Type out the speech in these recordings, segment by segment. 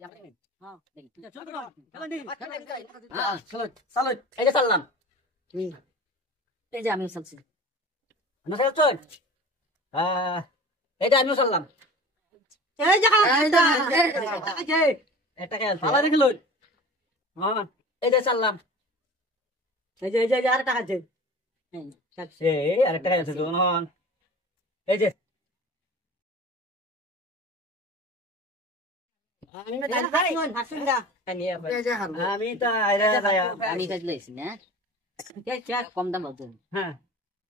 হ্যাঁ চল করো খেলা নি হ্যাঁ চলো চলো এই যে চললাম এই যে আমিও চলছি আমি চল এইটা আমিও চললাম এই যে এটা খেল ভালো দেখলো হ্যাঁ এই যে চললাম এই যে আর টাকা আছে এই আর টাকা আছে তো নন এই যে আমি তো আমি কাজ লইছি না কম দাম বলতো হ্যাঁ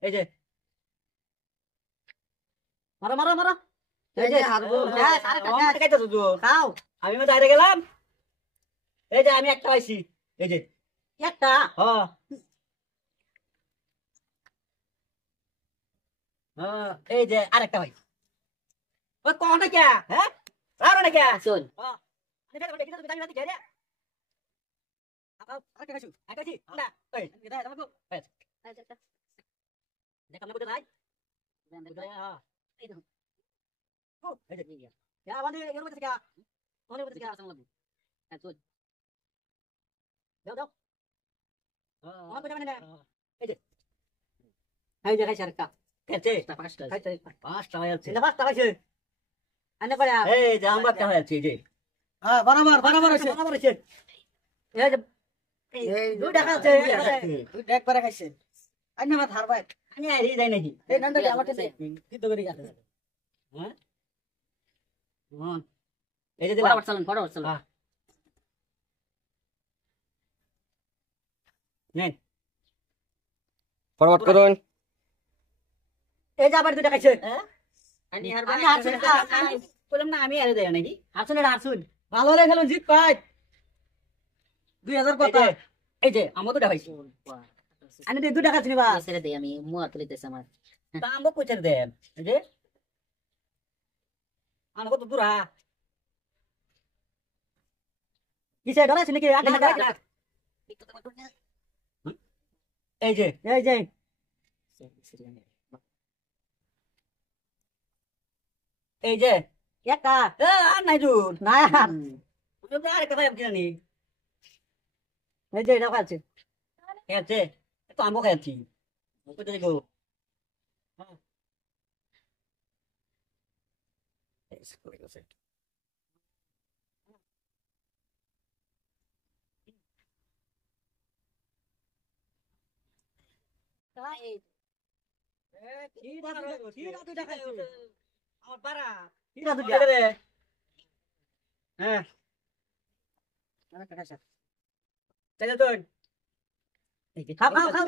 এই যে মারো মারো মারো এই যে হারবো খাও আমি মা বাইরে গেলাম এই যে আমি একটা পাইছি এই যে একটা এই যে আরেকটা ভাই ওই কোনটা কে হ্যাঁ আর না কে চল আমি দেখো দেখি তুমি জানি কে রে আরেকটা খাইছো আরেকটা জি না এই এটা আমাকে আচ্ছা দেখ আমরা কোথায় হ্যাঁ এই দেখো ও এই যে ইয়া আমাদের এর মধ্যে কে আমাদের মধ্যে কে আসল লাগবে হ্যাঁ চল দাও দাও আমার কোথায় মানে এই যে খাইছ আরেকটা কেটে পাঁচটা পাঁচটা হয়েছে না পাঁচটা হয়েছে আনে করে এই যে আমরা কে হয়েছে যে হ্যাঁ বরাবর হয়েছে এই যে এই দুই টাকা আছে দুই একবারে খাইছে আইনা মা ধার ভাই আনি আই যাই নাকি এই নন্দ আমার কাছে কি তো করি গেছে হ্যাঁ হ্যাঁ এই যে বরাবর চলুন নেন ফরওয়ার্ড করুন এই যে আবার দুই টাকা খাইছে আমি হারছুন বললাম না আমি আরে দেয় নাকি হারছুন ভালো রে খেলুন জিত পাই 2000 কত এই যে আমও তো দেখাইছি আমি দুই টাকা চিনিবা ছেড়ে দেই আমি মুয়া তুলিতেছে আমার তা আমও কইতে দেন এই যে আনো কত দূর কিসে ডরাইছ নাকি আগে না এই যে এই যে একটা আর নাই জুন না আর কথা জানি এই যে এটা খাচ্ছে খেয়েছে তো আমও খেয়েছি কোথায় গো আমার পারা হ্যাঁ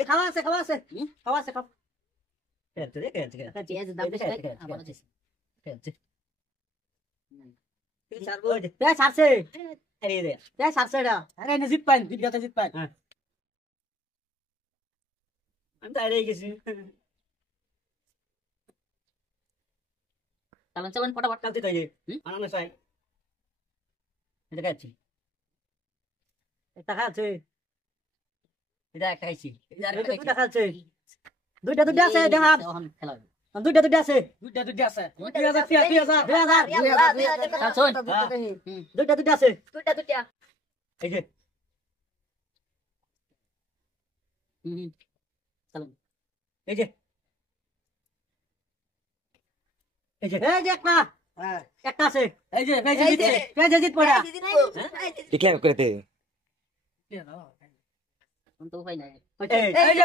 খাওয়া আছে জিত পাই আমি তো হারিয়ে গেছি চলুন ফটাফট কালতে তাই আনানো চাই এটা খাচ্ছি টাকা আছে এটা একটা খাইছি টাকা আছে দুইটা আছে দেখা দুইটা আছে দুইটা আছে 2000 দুইটা আছে এই যে চলুন এই যে একটা আছে এই যে পেজে জিত পড়া ডিক্লেয়ার করে দে তো উপায় নাই এই যে